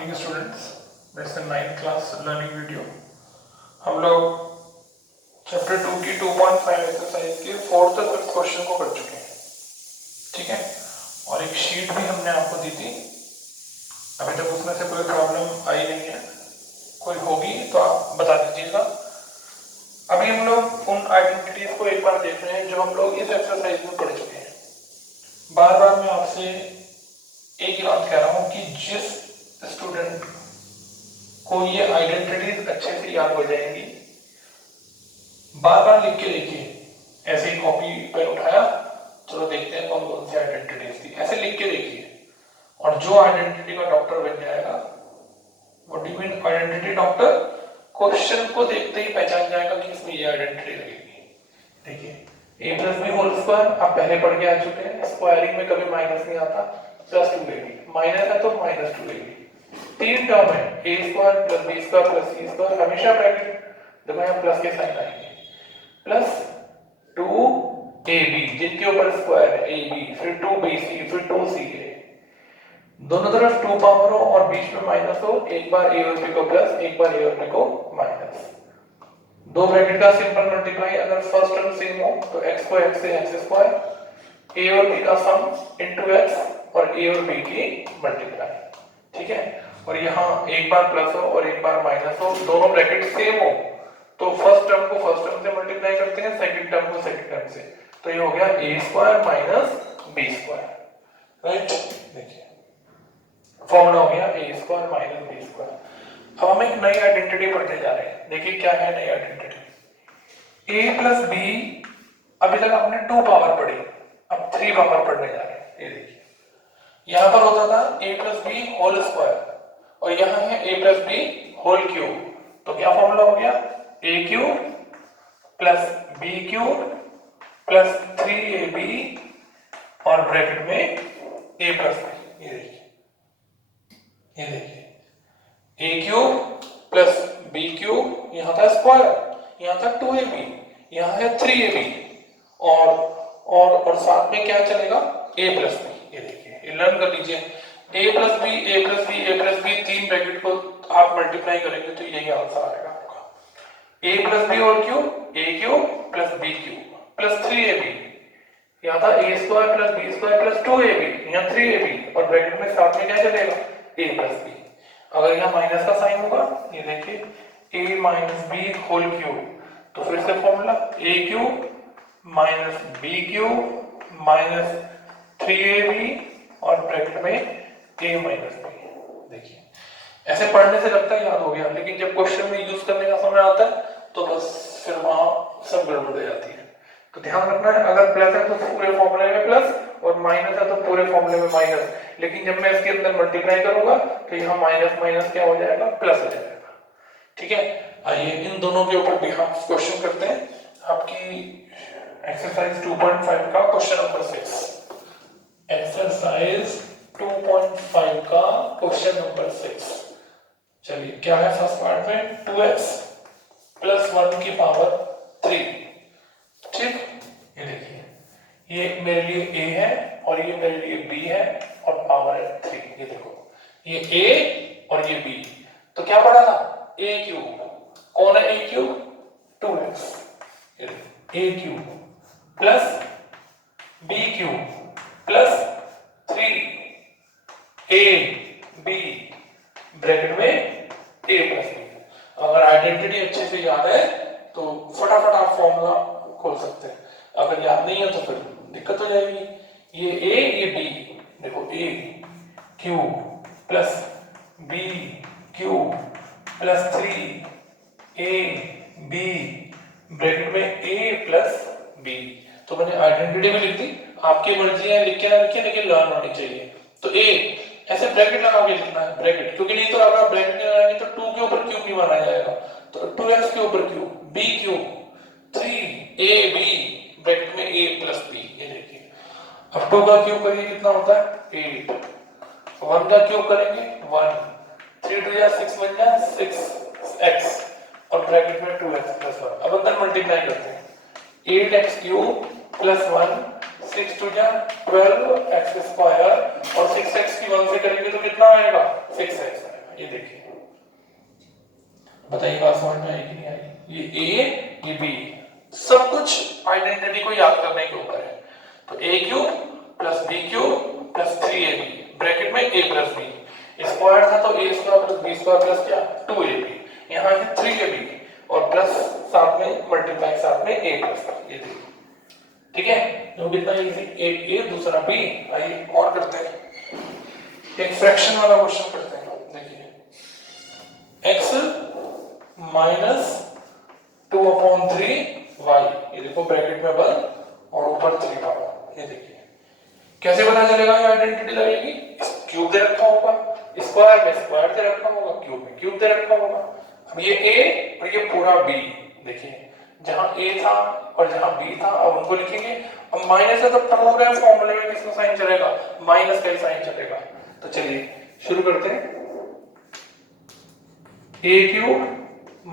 Morning students, this is 9th class learning video. हम लोग chapter 2 की 2.5 एक्सरसाइज के 4th और 5th क्वेश्चन को कर चुके हैं, ठीक है। और एक शीट भी हमने आपको दी थी, अभी तक उसमें से कोई प्रॉब्लम आई नहीं है, कोई होगी तो आप बता दीजिएगा। अभी हम लोग उन आइडेंटिटीज को एक बार देख रहे हैं जो हम लोग इस एक्सरसाइज में पढ़ चुके हैं। बार बार मैं आपसे एक ही बात कह रहा हूँ कि जिस स्टूडेंट को ये आइडेंटिटीज अच्छे से याद हो जाएंगी, बार बार लिख के देखिए। ऐसे ही कॉपी पेन उठाया, चलो देखते हैं कौन कौन सी आइडेंटिटीज थी, ऐसे लिख के देखिए। और जो आइडेंटिटी का डॉक्टर बन जाएगा, what do you mean identity doctor, question को देखते ही पहचान जाएगा कि इसमें ये आइडेंटिटी लगेगी। देखिए a plus b whole square आप पहले पढ़ के आ चुके हैं, स्क्वायरिंग में कभी माइनस नहीं आता, प्लस 2 लेगी, माइनस है तो माइनस 2 लेगी। तीन टर्म है, a square plus b square plus c square, हमेशा ब्रैकेट देखो यहाँ प्लस के साइन आएंगे, प्लस 2ab जिनके ऊपर स्क्वायर है ab, फिर 2bc, फिर 2ca, दोनों तरफ 2 पावर हो और बीच में माइनस हो, एक बार a और b को प्लस, एक बार a और b को माइनस। दो ब्रैकेट का सिंपल मल्टीप्लाई, अगर फर्स्ट टर्म सेम हो तो x को x से x स्क्वायर, a और b का सम इनटू x और a और b की मल्टीप्लाई, ठीक है। और यहाँ एक बार प्लस हो और एक बार माइनस हो, दोनों ब्रैकेट सेम हो तो फर्स्ट टर्म को फर्स्ट टर्म से मल्टीप्लाई करते हैं, सेकंड टर्म को सेकंड टर्म से, तो ये हो गया a square minus b square, right. देखिए फॉर्मूला हो गया a square minus b square. अब हम एक नई आइडेंटिटी पढ़ने जा रहे हैं। देखिए क्या है नई आइडेंटिटी, a प्लस b, अभी तक आपने 2 पावर पढ़ी, अब 3 पावर पढ़ने जा रहे हैं। ये देखिए यहां पर होता था a plus b whole square और यहां है a plus b whole cube, तो क्या फॉर्मूला हो गया a cube plus b cube plus 3ab और ब्रैकेट में a प्लस बी। ये देखिए a cube plus b cube, यहां था स्क्वायर, यहां था 2ab, यहां है 3ab और साथ में क्या चलेगा a प्लस बी। ये देखिए लर्न कर लीजिए, a plus b a plus b a plus b, तीन ब्रैकेट को आप मल्टीप्लाई करेंगे तो यही आंसर आएगा आपका। a प्लस बी और cube, a cube plus b cube plus 3ab, यहाँ था a square plus b square plus 2ab, यहाँ 3ab और ब्रैकेट में साथ में क्या चलेगा a प्लस b। अगर यहाँ माइनस का साइन होगा, ये देखिए a minus b whole cube, तो फिर से formula a cube minus b cube minus 3ab और ब्रैकेट में a माइनस b। देखिए ऐसे पढ़ने से लगता है याद हो गया, लेकिन जब क्वेश्चन में यूज करने का समय आता है तो बस फिर वहां सब गड़बड़ हो जाती है। तो ध्यान रखना है, अगर प्लस है तो पूरे फॉर्मूले में प्लस और माइनस है तो पूरे फॉर्मूले में माइनस, लेकिन जब मैं इसके अंदर मल्टीप्लाई करूंगा तो यहाँ माइनस माइनस क्या हो जाएगा, प्लस हो जाएगा, ठीक है। आइए इन दोनों के ऊपर भी हम क्वेश्चन करते हैं। आपकी एक्सरसाइज 2.5 का क्वेश्चन नंबर 6, एक्सरसाइज 2.5 का क्वेश्चन नंबर 6। चलिए क्या है फर्स्ट पार्ट में, 2x प्लस 1 की पावर 3, ठीक। ये देखिए ये मेरे लिए a है और ये मेरे लिए b है और पावर है 3। ये देखो ये a और ये b, तो क्या पढ़ा था a क्यूब, कौन है a cube, 2x, a cube plus b cube plus 3ab bracket में a प्लस b। अगर आइडेंटिटी अच्छे से याद है तो फटाफट आप फॉर्मूला खोल सकते हैं, अगर याद नहीं है तो फिर दिक्कत हो जाएगी। ये a ये b, देखो a cube plus b cube plus 3ab bracket में a प्लस b। तो मैंने आइडेंटिटी भी लिख दी, आपकी मर्जी है लिख के ना लिखे, लेकिन लर्न होनी चाहिए। तो a ऐसे ब्रैकेट लगा के लिखना है, ब्रैकेट, क्योंकि नहीं तो अगर आप ब्रैकेट नहीं लगाएंगे तो 2 के ऊपर क्यूब नहीं माना जाएगा, तो 2x के ऊपर cube, b cube 3ab bracket में a प्लस b। ये देखिए अब 2 का क्यूब करेंगे कितना होता है 8, 1 का क्यूब करेंगे 1, 3 2 या 6 बन जाए 6x और ब्रैकेट में 2x प्लस 1। अब अंदर मल्टीप्लाई करते हैं, 8x क्यूब प्लस 1, 6 2 जा 12x स्क्वायर और 6x की 1 से करेंगे तो कितना आएगा 6x आएगा। ये देखिए, बताइए बात समझ में आएगी नहीं आएगी? ये ए, ये बी, सब कुछ आइडेंटिटी को याद करने के ऊपर है। तो A cube plus B cube plus 3ab bracket में ए प्लस बी, स्क्वायर था तो A square plus B square plus क्या 2ab, यहाँ है 3ab और प्लस साथ में मल्टीप्लाई साथ में ए प्लस, ये देखिए ठीक है। तो कितना इजी, एक ए दूसरा बी। आइए और करते हैं, एक फ्रैक्शन वाला क्वेश्चन करते हैं। देखिए x माइनस 2/3y, ये देखो ब्रैकेट में 1 और ऊपर 3 पावर, ये देखिए कैसे पता चलेगा ये आइडेंटिटी लगेगी, क्यूब दे रखा होगा, स्क्वायर में स्क्वायर दे रखा होगा, क्यूब में क्यूब दे रखा होगा। अब ये a और ये पूरा b, देखिए जहां a था और जहां b था, अब उनको लिखेंगे। अब माइनस है तो पूरे फॉर्मूले में किसका साइन चलेगा, माइनस का ही साइन चलेगा। तो चलिए शुरू करते हैं, a cube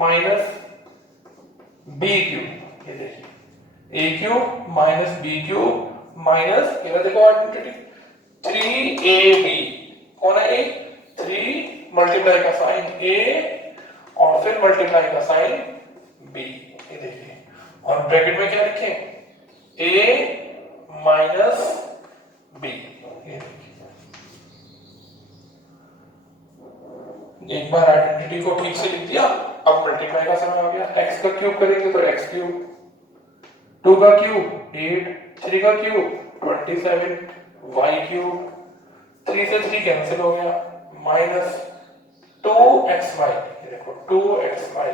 minus b cube, ये देखिए a cube minus b cube minus, ये देखो आइडेंटिटी 3ab, कौन है a, 3 मल्टीप्लाई का साइन a और फिर मल्टीप्लाई का साइन b, ये देखिए और ब्रैकेट में क्या लिखें, a माइनस b, ये देखिए। एक बार आइडेंटिटी को ठीक से लिख दिया, अब मल्टीप्लाई का समय हो गया, x का क्यूब करेंगे तो x क्यूब, 2 का क्यूब 8, 3 का क्यूब 27, y क्यूब, 3 से 3 कैंसिल हो गया, माइनस 2xy, ये देखो 2xy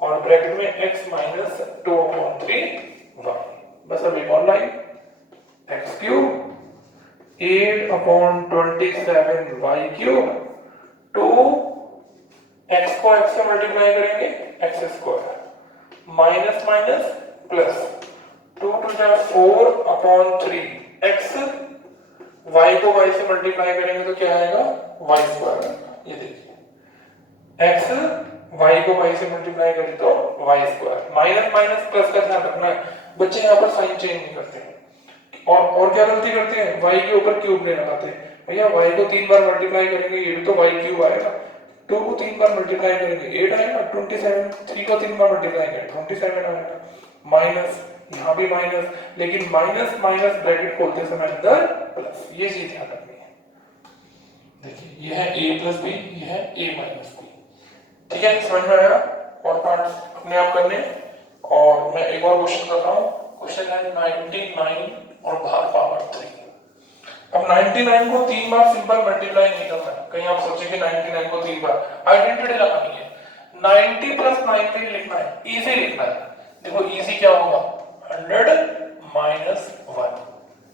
और ब्रैकेट में x माइनस 2/3y। बस अब एक और line, x cube 8/27y cube, 2 x को x से मल्टीप्लाई करेंगे x square minus minus plus 2 to the 4/3 x, y को y से मल्टीप्लाई करेंगे तो क्या आएगा y स्क्वायर, ये देखिए x y को y से मल्टीप्लाई करें तो y square, minus minus plus का ध्यान रखना है बच्चे, यहाँ पर साइन चेंज नहीं करते हैं। और क्या गलती करते हैं, y के ऊपर क्यूब नहीं लगाते भैया, y को 3 बार मल्टीप्लाई करेंगे ये भी तो y क्यूब आएगा, 2 को 3 बार मल्टीप्लाई करेंगे 8 आएगा, 27, 3 को 3 बार मल्टीप्लाई करेंगे 27 आएगा, माइनस यहाँ भी माइनस, लेकिन माइनस माइनस ब्रैकेट खोलते समय अंदर प्लस, ये चीज ध्यान रखनी है। देखिए ये है a प्लस बी, ये है a माइनस बी, ठीक है समझ में आया। और पार्ट अपने आप करने, और मैं एक और क्वेश्चन कर रहा हूँ, क्वेश्चन है 99 और भाग पावर 3। अब 99 को 3 बार सिंपल मल्टीप्लाई नहीं करना है, कहीं आप सोचे कि 99 को 3 बार आइडेंटिटी लगानी है, 90 प्लस 90 लिखना है, इजी लिखना है। देखो इजी क्या होगा, 100 माइनस 1,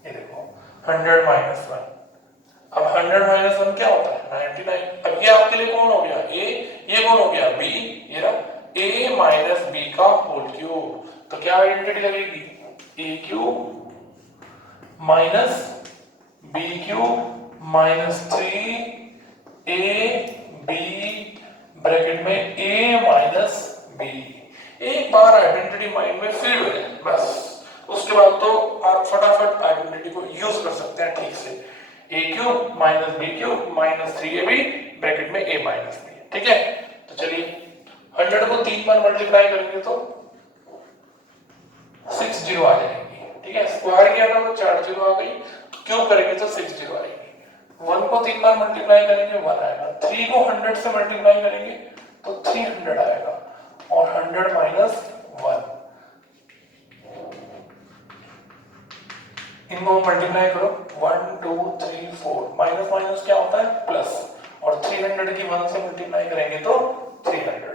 ये देखो 100 माइनस 1, अब 100 माइनस 1 क्या होता है 99। अब ये आपके लिए कौन हो गया a, ये कौन हो गया b, ये रहा a माइनस b का होल क्यूब, तो क्या आइडेंटिटी लगेगी, a cube minus b cube minus 3ab bracket में a माइनस b। एक बार आइडेंटिटी माइंड में फीड हो जाए बस, उसके बाद तो आप फटाफट आइडेंटिटी को यूज कर सकते हैं ठीक से, a cube minus b cube minus 3ab bracket में a माइनस b, ठीक है। तो चलिए 100 को 3 बार मल्टीप्लाई करेंगे तो 60 आ जाएंगी, ठीक है, स्क्वायर किया था तो 4 0 आ गई, क्यूब करेंगे तो 60 आएगी, 1 को 3 बार मल्टीप्लाई करेंगे 1 आएगा, 3 को 100 से मल्टीप्लाई करेंगे तो 300 आएगा, और 100 माइनस 1, इनको मल्टीप्लाई करो 1 2 3 4, माइनस माइनस क्या होता है प्लस, और 300 की 1 से मल्टीप्लाई करेंगे तो 300।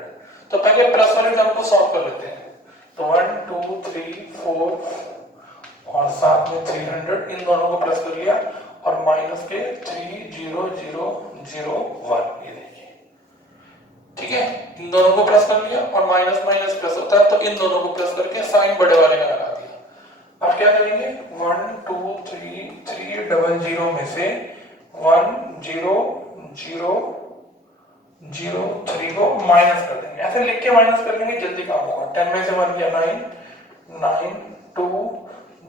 तो पहले प्लस वाले टर्म को सॉल्व कर लेते हैं, तो 1 2 3 4 और साथ में 300, इन दोनों को प्लस कर लिया और माइनस के 3 0 0 0 1, ये देखिए ठीक है, इन दोनों को प्लस कर लिया और माइनस माइनस प्लस होता है तो इन दोनों को प्लस करके साइन बड़े वाले का लगा दिया। अब क्या करेंगे 1 2 3 300 में से 1 0 0 0 3 को माइनस कर देंगे, ऐसे लिख के माइनस कर लेंगे जल्दी काम होगा। 10 में से 1 गया 9 9 2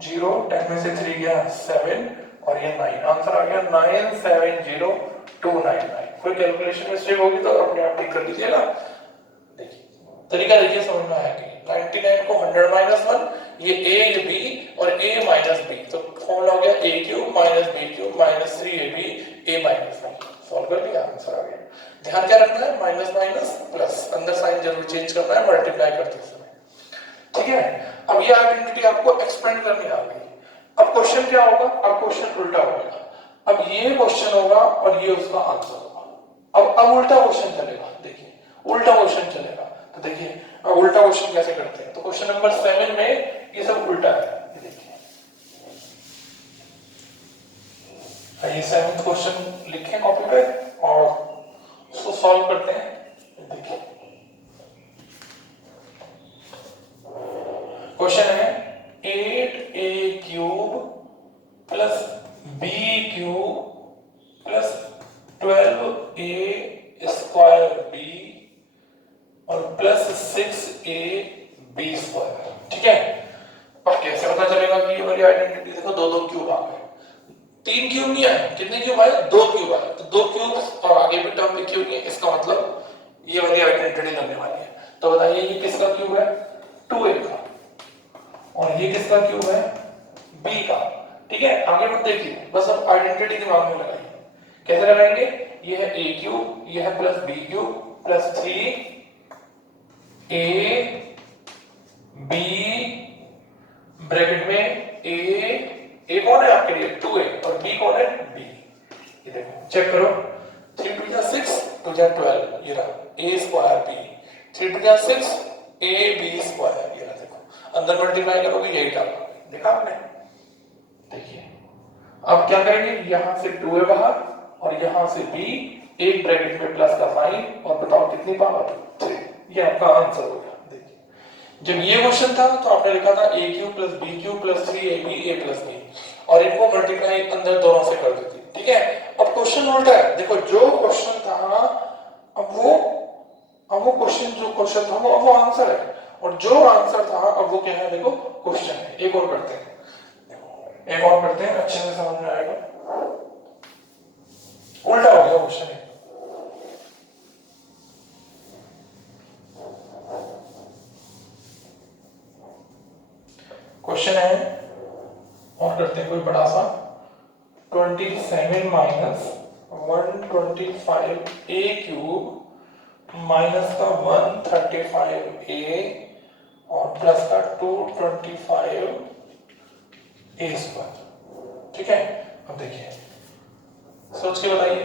0, 10 में से 3 गया 7 और ये 9, आंसर आ गया 970299। कोई कैलकुलेशन मिस्टेक होगी तो अपने आप ठीक कर लीजिएगा। देखिए तरीका देखिए समझ में आया कि 99 को 100 माइनस 1, ये a ये b और a माइनस b, तो फॉर्मूला हो गया a cube minus b cube minus 3ab a minus b। Solve कर दिया, आंसर आ गया। ध्यान क्या रखना है, माइनस माइनस प्लस, अंदर साइन जरूर चेंज करना है मल्टीप्लाई करते समय, ठीक है। अब ये आइडेंटिटी आपको एक्सपेंड करनी आ गई। अब क्वेश्चन क्या होगा, अब क्वेश्चन उल्टा होगा। अब ये क्वेश्चन होगा और ये उसका आंसर होगा। अब उल्टा क्वेश्चन चलेगा, देखिए उल्टा क्वेश्चन चलेगा। तो देखिए अब उल्टा क्वेश्चन कैसे करते हैं, तो क्वेश्चन नंबर 7 में ये सब उल्टा है, ये देखिए। ये 7th क्वेश्चन लिखे कॉपी पे और उसको सॉल्व करते हैं। देखिए क्वेश्चन है 8a cube plus b cube plus 12a square b और प्लस 6a b स्क्वायर, ठीक है। अब कैसे पता चलेगा कि ये वाली आइडेंटिटी, देखो दो दो क्यूब आ गए, 3 क्यूब नहीं आए, कितने क्यूब आए, 2 क्यूब आए, तो 2 क्यूब और आगे भी टर्म लिखी हुई है, इसका मतलब ये वाली आइडेंटिटी लगने वाली है। तो बताइए ये किसका क्यूब है, 2a का, और ये किसका क्यूब है, b का, ठीक है। आगे मत देखिए, बस अब आइडेंटिटी दिमाग में लगाइए। कैसे लगाएंगे, ये है a क्यूब, ये है plus b cube plus 3a b bracket में a कौन है आपके लिए 2a और b कौन है b। ये देखो चेक करो, 3 2 जा 6 2 जा 12, ये रहा a स्क्वायर b, 3 2 जा 6 a b स्क्वायर, ये रहा। देखो अंदर मल्टीप्लाई करोगे यही टर्म, देखा आपने। देखिए अब क्या करेंगे, यहां से 2a बाहर और यहां से b, एक ब्रैकेट में प्लस का साइन, और बताओ कितनी पावर 3, ये आपका आंसर हो गया। जब ये क्वेश्चन था तो आपने लिखा था a cube plus b cube plus 3ab a plus b, और इनको मल्टीप्लाई अंदर दोनों से कर देती, ठीक है। अब क्वेश्चन उल्टा है, देखो जो क्वेश्चन था अब वो क्वेश्चन, जो क्वेश्चन था वो आंसर है, और जो आंसर था अब वो क्या है, देखो क्वेश्चन है। एक और करते हैं, एक और करते हैं, अच्छे से समझ में आएगा। उल्टा हो गया क्वेश्चन है। क्वेश्चन है और करते हैं कोई बड़ा सा, 27 माइनस 125a क्यूब माइनस का 135a और प्लस का 225a स्क्वायर, ठीक है। अब देखिए सोच के बताइए,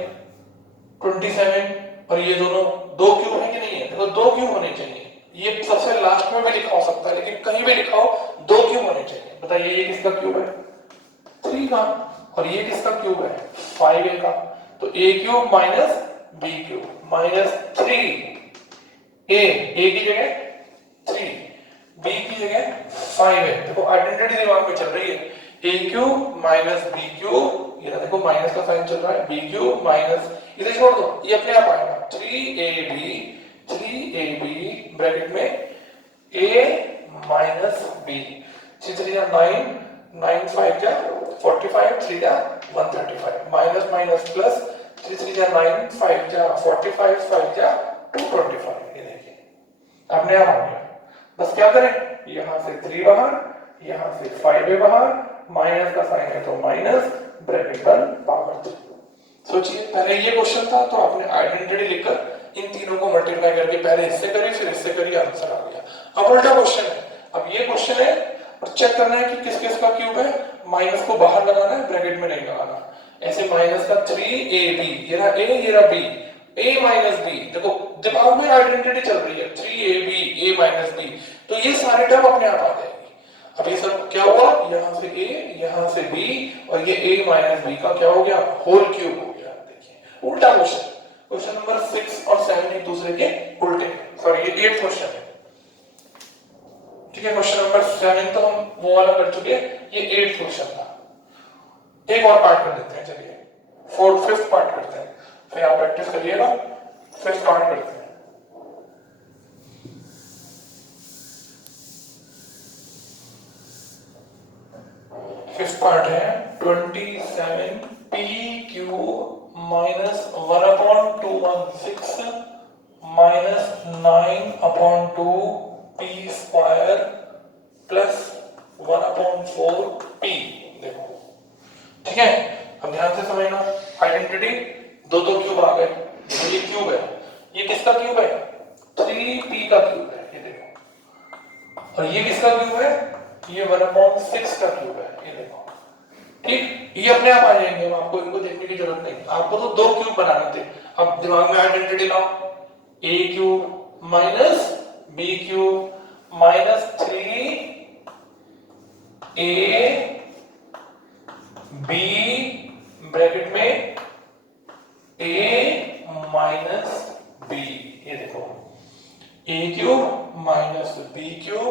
27 और ये दोनों 2 क्यूब है कि नहीं है, देखो 2 क्यूब होने चाहिए, ये सबसे लास्ट में भी लिखा हो सकता है, लेकिन कहीं भी लिखा हो 2 क्यूब होने चाहिए। बताइए ये किसका क्यूब है, 3 का, और ये किसका क्यूब है, 5a का। तो a cube minus b cube minus 3a, a की जगह 3, b की जगह 5 है। देखो आइडेंटिटी दिमाग में चल रही है, a cube minus b cube, ये देखो माइनस का साइन चल रहा है, b क्यूब माइनस, इसे छोड़ दो, ये अपने आप आएगा 3ab ब्रैकेट में a माइनस b, 3 3 जा 9, 9 5 जा 45, 3 जा 135, माइनस माइनस प्लस, 3 3 जा 9, 5 जा 45, 5 जा 225, ये देखिए अपने आप आ गया। बस क्या करें, यहां से 3 बाहर, यहां से 5a बाहर, माइनस का साइन है तो माइनस, ब्रैकेट बंद, पावर 3। सोचिए पहले ये क्वेश्चन था तो आपने आइडेंटिटी लिखकर इन तीनों को मल्टीप्लाई करके पहले इससे करी फिर इससे करी, आंसर आ गया। अब उल्टा क्वेश्चन है, अब ये क्वेश्चन है और चेक करना है कि किस किस का क्यूब है, माइनस को बाहर लगाना है, ब्रैकेट में नहीं लगाना। ऐसे माइनस का 3ab, ये रहा a ये रहा b, a माइनस b, देखो दिमाग में आइडेंटिटी चल रही है 3ab a माइनस b, तो ये सारे टर्म अपने आप आ जाएंगे। अब ये सब क्या हुआ, यहां से a यहां से b और ये a माइनस b का क्या हो गया, होल क्यूब हो गया। देखिए उल्टा क्वेश्चन, क्वेश्चन नंबर 6 और 7 एक दूसरे के उल्टे, सॉरी ये 8th क्वेश्चन है, ठीक है। क्वेश्चन नंबर 7 तो हम वो वाला कर चुके हैं, ये 8th क्वेश्चन था। एक और पार्ट कर लेते हैं, चलिए 5th पार्ट करते हैं, फिर आप प्रैक्टिस करिएगा। 5th पार्ट करते हैं। फिफ्थ पार्ट है 27p cube minus 1/216 minus 9/2 P square plus 1/4 P. देखो ठीक है, अब ध्यान से समझना, आइडेंटिटी दो दो क्यूब आ गए, ये क्यूब है, ये किसका क्यूब है 3p का क्यूब है, ये देखो, और ये किसका क्यूब है, ये 1/6 का क्यूब है, ये देखो ठीक, ये अपने आप आ जाएंगे, आपको इनको देखने की जरूरत नहीं, आपको तो दो क्यूब बनाने थे। अब दिमाग में आइडेंटिटी लाओ, a cube minus b cube minus 3a b bracket में a माइनस b, ये देखो a cube minus b cube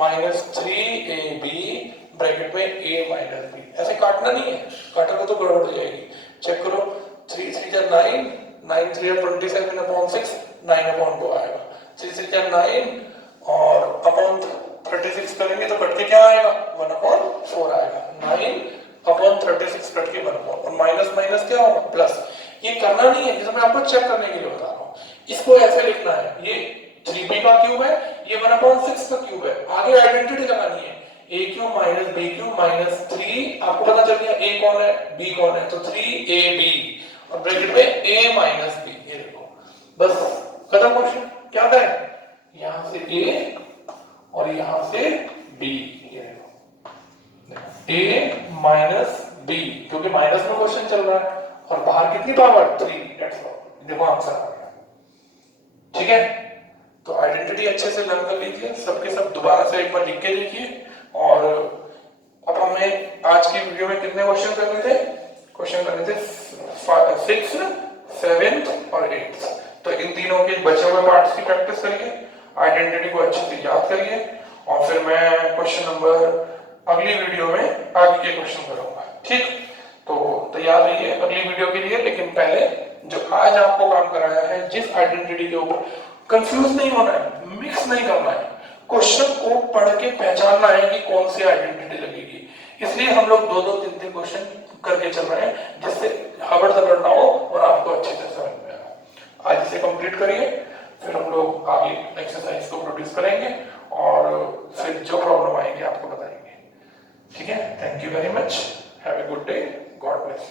minus 3ab bracket में a माइनस b। ऐसे काटना नहीं है, काटोगे तो गड़बड़ हो जाएगी। चेक करो, 3 3 जा 9, 9 3 जा 27/6, 9/2 आएगा, 3 3 जा 9 और अपॉन 36 करेंगे तो कट के क्या आएगा 1/4 आएगा, 9/36 कट के 1/4, और माइनस माइनस क्या होगा प्लस। ये करना नहीं है, ये तो मैं आपको चेक करने के लिए बता रहा हूँ। इसको ऐसे लिखना है, ये 3p का क्यूब है, ये 1/6 का क्यूब है, आगे आइडेंटिटी लगानी है, a cube minus b cube minus 3, आपको पता चल गया a कौन है b कौन है, तो 3ab और ब्रैकेट में a माइनस b, ये देखो बस खत्म क्वेश्चन। क्या था, यहां से a और यहां से b, ये देखो a माइनस b, क्योंकि माइनस में क्वेश्चन चल रहा है और बाहर कितनी पावर 3, देखो आंसर आ गया। ठीक है, तो आइडेंटिटी अच्छे से लर्न कर लीजिए, सबके सब दोबारा से एक बार लिख के देखिए। और अब हमें आज की वीडियो में कितने क्वेश्चन करने थे, क्वेश्चन करने थे 6th 7th और 8th, तो इन तीनों के बचे हुए पार्ट्स की प्रैक्टिस करिए, आइडेंटिटी को अच्छे से याद करिए, और फिर मैं क्वेश्चन नंबर अगली वीडियो में आगे के क्वेश्चन करूंगा। ठीक, तो तैयार रहिए अगली वीडियो के लिए, लेकिन पहले जो आज आपको काम कराया है, जिस आइडेंटिटी के ऊपर कंफ्यूज नहीं होना है, मिक्स नहीं करना है, क्वेश्चन को पढ़ के पहचानना है कि कौन सी आइडेंटिटी लगेगी, इसलिए हम लोग दो दो तीन तीन क्वेश्चन करके चल रहे हैं, जिससे हबड़ दबड़ ना हो और आपको अच्छे से समझ में आए। आज इसे कंप्लीट करिए, फिर हम लोग आगे एक्सरसाइज को प्रोड्यूस करेंगे और फिर जो प्रॉब्लम आएगी आपको बताएंगे। ठीक है, thank you very much, have a good day, God bless you.